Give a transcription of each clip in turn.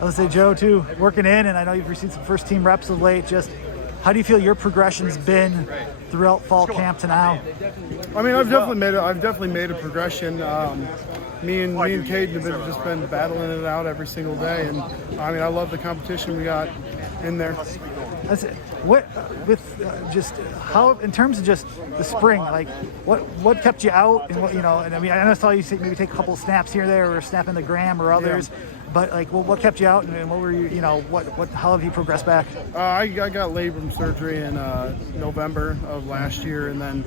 I would say, Joe, too, working in, and I know you've received some first-team reps of late. Just how do you feel your progression's been throughout fall camp to now? I mean, I've definitely made a progression. Me and Caden have just been battling it out every single day, and I mean, I love the competition we got in there. That's it. What with just how in terms of just the spring, like what kept you out, and what and I mean, I know I saw you maybe take a couple of snaps here or there, or snap in the gram or others, but like what kept you out, and what were you how have you progressed back? I got labrum surgery in November of last year, and then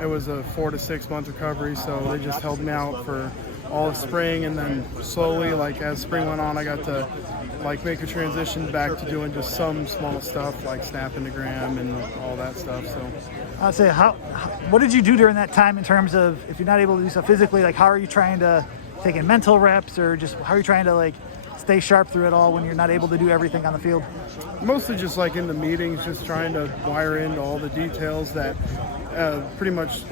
it was a 4 to 6 month recovery, so they just held me out for all of spring, and then slowly, like as spring went on, I got to make a transition back to doing just some small stuff like snapping the gram and all that stuff. So I'll say, what did you do during that time in terms of, if you're not able to do stuff physically, like how are you trying to take in mental reps, or just how are you trying to stay sharp through it all when you're not able to do everything on the field? Mostly just in the meetings, just trying to wire into all the details that pretty much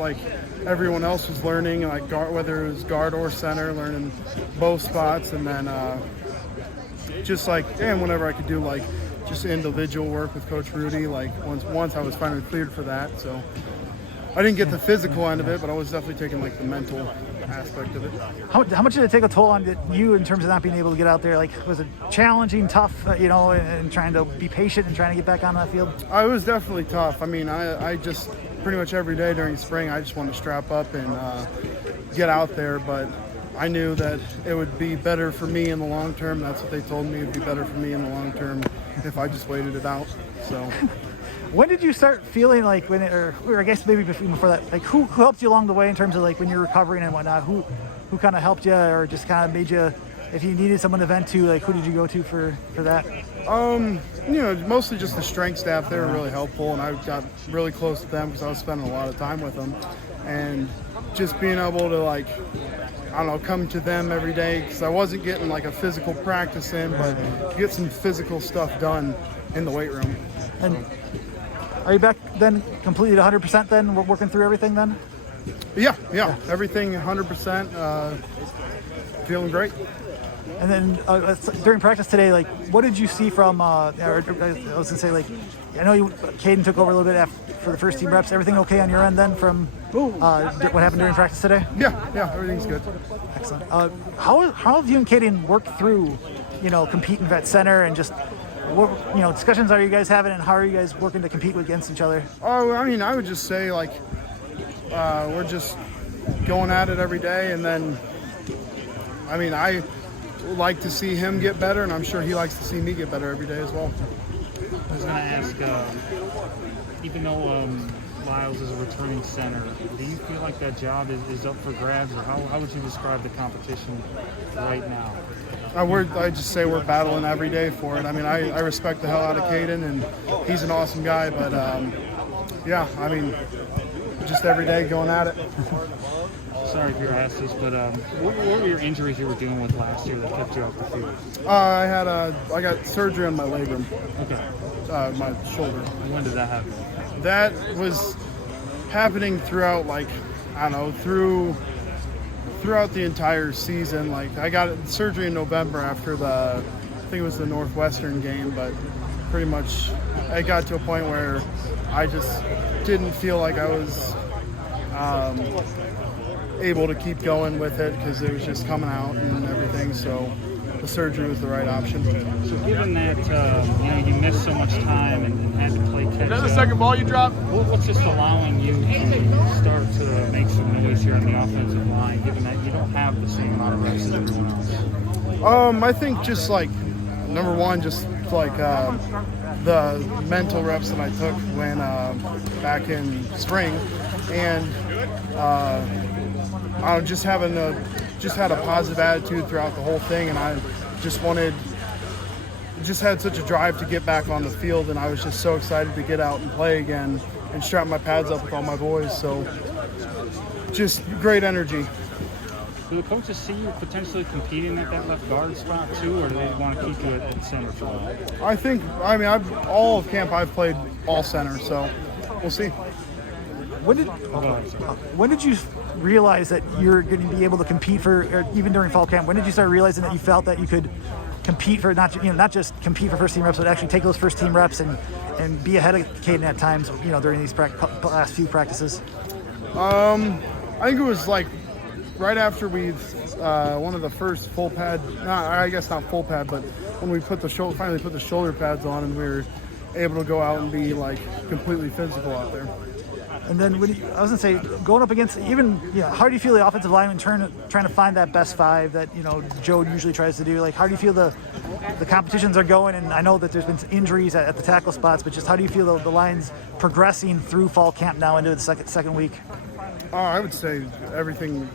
everyone else was learning, whether it was guard or center, learning both spots, and then whenever I could do just individual work with Coach Rudy, once I was finally cleared for that. So I didn't get the physical end of it, but I was definitely taking the mental aspect of it. How much did it take a toll on you in terms of not being able to get out there? Was it challenging, tough, and trying to be patient and trying to get back on that field? It was definitely tough. I mean, I just pretty much every day during spring, I just wanted to strap up and get out there, but I knew that it would be better for me in the long term. That's what they told me. It would be better for me in the long term if I just waited it out. So when did you start feeling or I guess maybe before that, who helped you along the way in terms of when you're recovering and whatnot? Who kind of helped you, or just kind of made you, if you needed someone to vent to, who did you go to for that? Mostly just the strength staff. They were really helpful, and I got really close to them because I was spending a lot of time with them, and just being able to come to them every day, because I wasn't getting a physical practice in, but get some physical stuff done in the weight room. And are you back then completely at 100% then? We're working through everything then? Yeah. Everything 100%. Feeling great. And then during practice today, what did you see from, I was going to say, I know Caden took over a little bit for the first team reps. Everything okay on your end then from what happened during practice today? Yeah, everything's good. Excellent. How have you and Caden worked through, competing vet center, and just what, discussions are you guys having, and how are you guys working to compete against each other? Oh, I mean, I would just say we're just going at it every day, and then, I mean, I like to see him get better, and I'm sure he likes to see me get better every day as well. I was going to ask, even though Lyles is a returning center, do you feel like that job is up for grabs, or how would you describe the competition right now? I just say we're battling every day for it. I mean, I respect the hell out of Caden, and he's an awesome guy, but I mean, just every day going at it. Sorry if you're asked this, but what were your injuries you were dealing with last year that kept you off the field? I got surgery on my labrum. Okay. My shoulder. When did that happen? That was happening throughout, throughout the entire season. I got surgery in November after I think it was the Northwestern game, but pretty much I got to a point where I just didn't feel like I was able to keep going with it because it was just coming out and everything, so the surgery was the right option. So given that you missed so much time and had to play catch up, is that the second ball you dropped? What's just allowing you to start to make some noise here on the offensive line, given that you don't have the same amount of reps as everyone else? I think just number one, just the mental reps that I took when back in spring, and I just had a positive attitude throughout the whole thing, and I just had such a drive to get back on the field, and I was just so excited to get out and play again and strap my pads up with all my boys. So just great energy. Do the coaches see you potentially competing at that left guard spot too, or do they want to keep you at center for a while? All of camp I've played all center, so we'll see. When did you realize that you're going to be able to compete or even during fall camp? When did you start realizing that you felt that you could compete for not just compete for first team reps, but actually take those first team reps and be ahead of Caden at times, during these last few practices? I think it was like right after we one of the first full pad, I guess not full pad, but when we finally put the shoulder pads on, and we were able to go out and be like completely physical out there. And then I was gonna say, going up against even, how do you feel the offensive lineman trying to find that best five that Joe usually tries to do? Like, how do you feel the competitions are going? And I know that there's been injuries at the tackle spots, but just how do you feel the line's progressing through fall camp now into the second week? I would say everything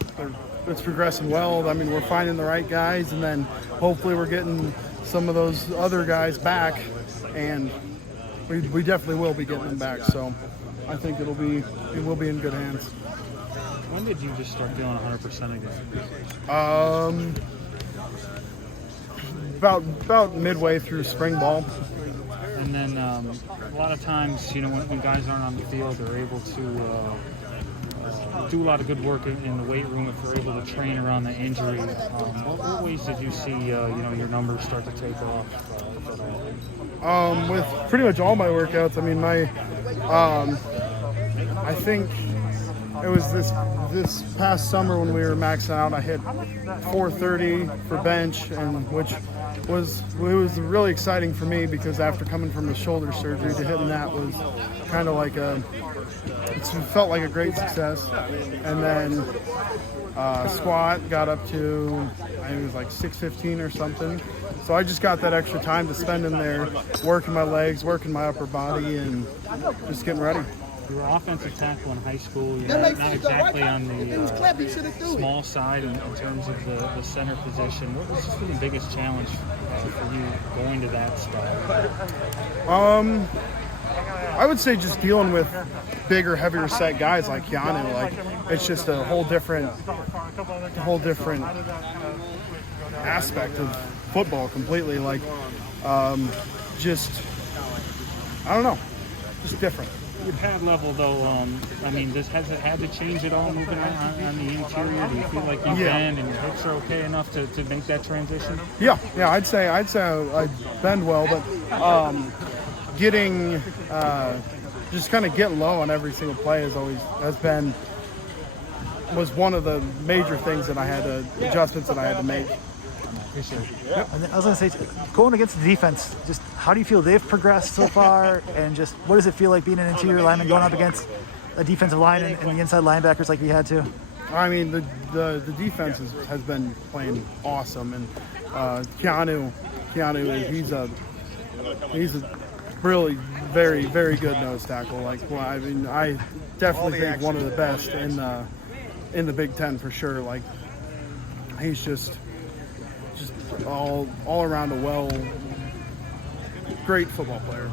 it's progressing well. I mean, we're finding the right guys, and then hopefully we're getting some of those other guys back, and we definitely will be getting them back. So I think it will be in good hands. When did you just start feeling 100% again? About midway through spring ball. And then a lot of times, when guys aren't on the field, they're able to do a lot of good work in the weight room if they're able to train around the injury. What ways did you see, your numbers start to take off? With pretty much all my workouts, I mean, I think it was this past summer when we were maxing out, I hit 430 for bench, and which was really exciting for me, because after coming from the shoulder surgery, to hitting that was kind of like it felt like a great success. And then squat got up to, I think it was like 615 or something. So I just got that extra time to spend in there working my legs, working my upper body, and just getting ready. You were offensive tackle in high school. You're not exactly on the small side in terms of the center position. What was just the biggest challenge for you going to that spot? I would say just dealing with bigger, heavier set guys like Keanu. Like, it's just a whole different aspect of football completely. Like, just, I don't know, just different. Your pad level, though, has it had to change at all moving on the interior? Do you feel like you bend and your hips are okay enough to make that transition? Yeah, I'd say I bend well, but getting just kind of getting low on every single play was one of the major things that I had adjustments that I had to make. Yep. And I was going to say, going against the defense, just how do you feel they've progressed so far, and just what does it feel like being an interior lineman going up against a defensive line and the inside linebackers like we had to? I mean, the defense has been playing awesome, and Keanu, he's a really very, very good nose tackle. Like, I definitely think one of the best in the Big Ten for sure. Like, he's just all around a great football player.